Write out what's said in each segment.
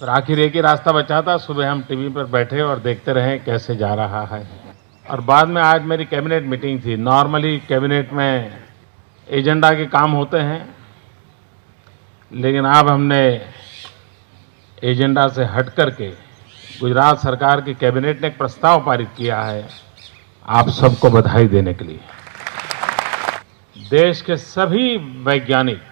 फिर आखिर एक ही रास्ता बचा था, सुबह हम टीवी पर बैठे और देखते रहे कैसे जा रहा है। और बाद में आज मेरी कैबिनेट मीटिंग थी। नॉर्मली कैबिनेट में एजेंडा के काम होते हैं, लेकिन अब हमने एजेंडा से हट करके गुजरात सरकार की कैबिनेट ने एक प्रस्ताव पारित किया है आप सबको बधाई देने के लिए। देश के सभी वैज्ञानिक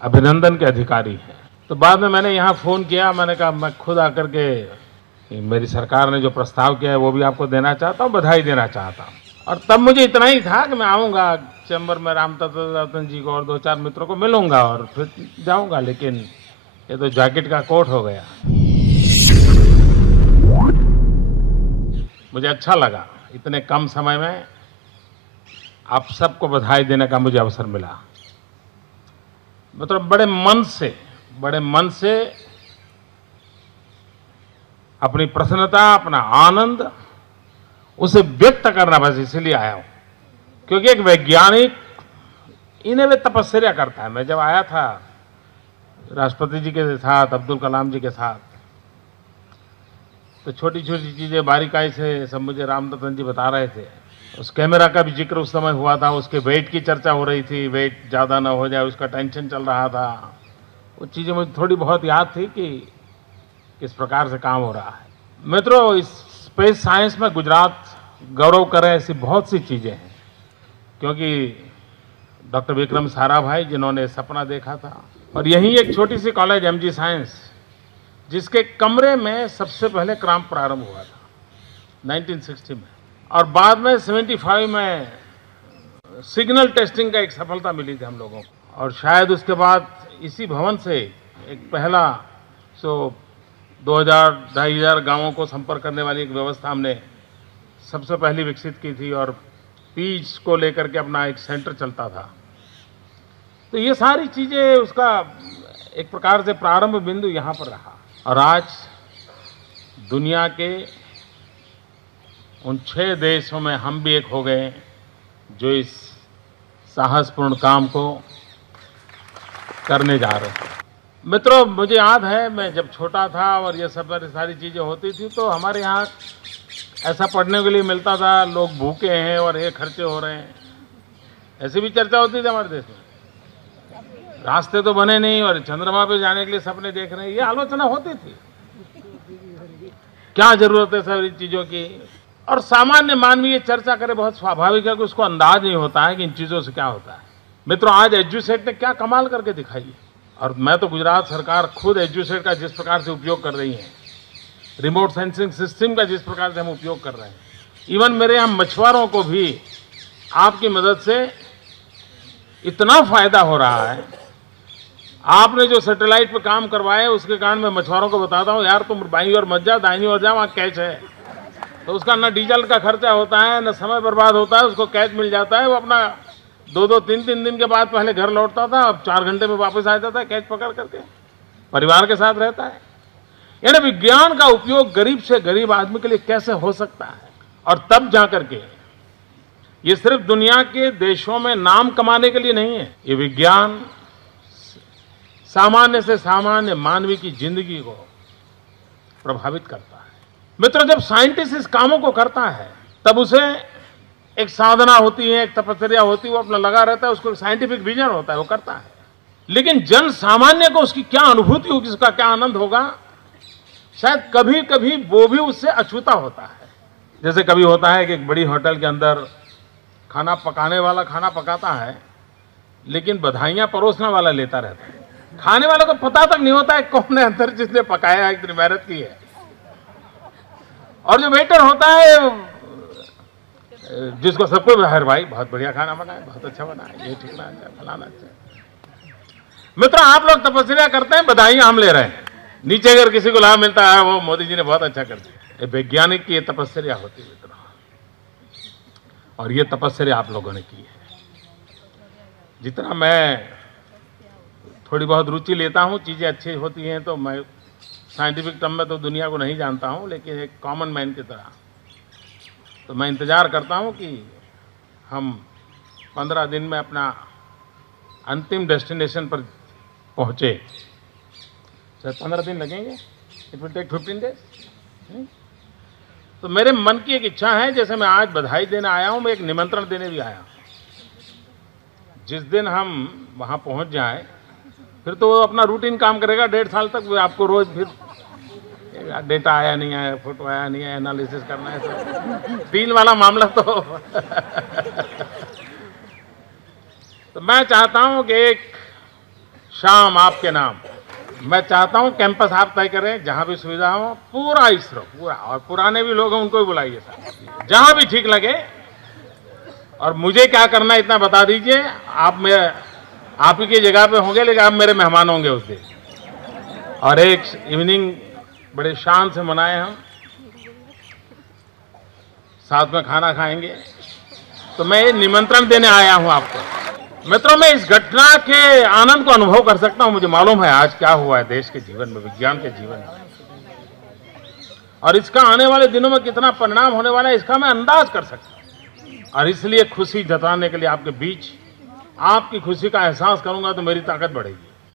अभिनंदन के अधिकारी हैं। तो बाद में मैंने यहाँ फ़ोन किया, मैंने कहा मैं खुद आकर के मेरी सरकार ने जो प्रस्ताव किया है वो भी आपको देना चाहता हूँ, बधाई देना चाहता हूँ। और तब मुझे इतना ही था कि मैं आऊँगा चैम्बर में राम रतन जी को और 2-4 मित्रों को मिलूंगा और फिर जाऊँगा, लेकिन ये तो जैकेट का कोट हो गया। मुझे अच्छा लगा इतने कम समय में आप सबको बधाई देने का मुझे अवसर मिला। मतलब बड़े मन से अपनी प्रसन्नता, अपना आनंद उसे व्यक्त करना, बस इसलिए आया हूं। क्योंकि एक वैज्ञानिक इन्हें वे तपस्या करता है। मैं जब आया था राष्ट्रपति जी के साथ, अब्दुल कलाम जी के साथ, तो छोटी छोटी चीजें बारीकाई से सब मुझे राम रतन जी बता रहे थे। उस कैमरा का भी जिक्र उस समय हुआ था, उसके वेट की चर्चा हो रही थी, वेट ज़्यादा ना हो जाए उसका टेंशन चल रहा था। वो चीज़ें मुझे थोड़ी बहुत याद थी कि किस प्रकार से काम हो रहा है। मित्रों, इस स्पेस साइंस में गुजरात गौरव करे ऐसी बहुत सी चीज़ें हैं। क्योंकि डॉक्टर विक्रम साराभाई जिन्होंने सपना देखा था, और यही एक छोटी सी कॉलेज एमजी साइंस, जिसके कमरे में सबसे पहले काम प्रारंभ हुआ था 1960 में, और बाद में 75 में सिग्नल टेस्टिंग का एक सफलता मिली थी हम लोगों को। और शायद उसके बाद इसी भवन से एक पहला 2000-2500 गांवों को संपर्क करने वाली एक व्यवस्था हमने सबसे पहली विकसित की थी, और पीच को लेकर के अपना एक सेंटर चलता था। तो ये सारी चीज़ें उसका एक प्रकार से प्रारंभ बिंदु यहाँ पर रहा। और आज दुनिया के उन 6 देशों में हम भी एक हो गए जो इस साहसपूर्ण काम को करने जा रहे हैं। मित्रों, मुझे याद है मैं जब छोटा था और ये सब सारी चीज़ें होती थी, तो हमारे यहाँ ऐसा पढ़ने के लिए मिलता था, लोग भूखे हैं और ये खर्चे हो रहे हैं, ऐसी भी चर्चा होती थी हमारे देश में। रास्ते तो बने नहीं और चंद्रमा पे जाने के लिए सपने देख रहे हैं, ये आलोचना होती थी। क्या जरूरत है सारी चीज़ों की? और सामान्य मानवीय ये चर्चा करे, बहुत स्वाभाविक है कि उसको अंदाज नहीं होता है कि इन चीज़ों से क्या होता है। मित्रों, आज एजुसेट ने क्या कमाल करके दिखाई है। और मैं तो गुजरात सरकार खुद एजुसेट का जिस प्रकार से उपयोग कर रही है, रिमोट सेंसिंग सिस्टम का जिस प्रकार से हम उपयोग कर रहे हैं, इवन मेरे यहाँ मछुआरों को भी आपकी मदद से इतना फायदा हो रहा है। आपने जो सैटेलाइट पे काम करवाए उसके कारण मैं मछुआरों को बताता हूँ, यार तुम बाईं ओर मत जाओ, दाहिनी ओर जाओ, वहाँ कैच है। तो उसका न डीजल का खर्चा होता है, न समय बर्बाद होता है, उसको कैच मिल जाता है। वो अपना 2-3 दिन के बाद पहले घर लौटता था, अब 4 घंटे में वापस आ जाता है कैच पकड़ करके, परिवार के साथ रहता है। यानी विज्ञान का उपयोग गरीब से गरीब आदमी के लिए कैसे हो सकता है। और तब जाकर के ये सिर्फ दुनिया के देशों में नाम कमाने के लिए नहीं है, ये विज्ञान सामान्य से सामान्य मानवीय की जिंदगी को प्रभावित करता है। मित्रों, जब साइंटिस्ट इस कामों को करता है तब उसे एक साधना होती है, एक तपस्या होती है, वो अपना लगा रहता है, उसको एक साइंटिफिक विजन होता है, वो करता है। लेकिन जन सामान्य को उसकी क्या अनुभूति होगी, उसका क्या आनंद होगा, शायद कभी कभी वो भी उससे अछूता होता है। जैसे कभी होता है कि एक बड़ी होटल के अंदर खाना पकाने वाला खाना पकाता है, लेकिन बधाइयां परोसने वाला लेता रहता है। खाने वाले को पता तक नहीं होता है कौन है अंदर जिसने पकाया है, इतनी मेहनत की है। और जो वेटर होता है जिसको सबको बाहर, भाई बहुत बढ़िया खाना बना है, बहुत अच्छा बना है, ये ठीक ना अच्छा, फलाना अच्छा। मित्रों, आप लोग तपस्या करते हैं, बधाइयां हम ले रहे हैं। नीचे अगर किसी को लाभ मिलता है, वो मोदी जी ने बहुत अच्छा कर दिया। ये वैज्ञानिक की ये तपस्या होती है मित्रों, और ये तपस्या आप लोगों ने की है। जितना मैं थोड़ी बहुत रुचि लेता हूँ, चीज़ें अच्छी होती हैं, तो मैं साइंटिफिक टर्म में तो दुनिया को नहीं जानता हूँ, लेकिन एक कॉमन मैन की तरह तो मैं इंतज़ार करता हूँ कि हम 15 दिन में अपना अंतिम डेस्टिनेशन पर पहुँचे। शायद 15 दिन लगेंगे, इट विल टेक 15 डेज। तो मेरे मन की एक इच्छा है, जैसे मैं आज बधाई देने आया हूं, मैं एक निमंत्रण देने भी आया हूं। जिस दिन हम वहां पहुंच जाएं, फिर तो वो अपना रूटीन काम करेगा 1.5 साल तक। आपको रोज फिर डेटा आया नहीं आया, फोटो आया नहीं आया, एनालिसिस करना है सब। डील वाला मामला तो मैं चाहता हूं कि एक शाम आपके नाम, मैं चाहता हूं कैंपस आप तय करें, जहां भी सुविधा हो, पूरा इसरो पूरा, और पुराने भी लोग हैं उनको भी बुलाइए साहब, जहां भी ठीक लगे। और मुझे क्या करना है इतना बता दीजिए। आप ही की जगह पे होंगे, लेकिन आप मेरे मेहमान होंगे उस दिन। और एक इवनिंग बड़े शान से मनाए, हम साथ में खाना खाएंगे। तो मैं निमंत्रण देने आया हूं आपको। मित्रों, मैं इस घटना के आनंद को अनुभव कर सकता हूं। मुझे मालूम है आज क्या हुआ है देश के जीवन में, विज्ञान के जीवन में, और इसका आने वाले दिनों में कितना परिणाम होने वाला है, इसका मैं अंदाज कर सकता हूं। और इसलिए खुशी जताने के लिए आपके बीच आपकी खुशी का एहसास करूंगा तो मेरी ताकत बढ़ेगी।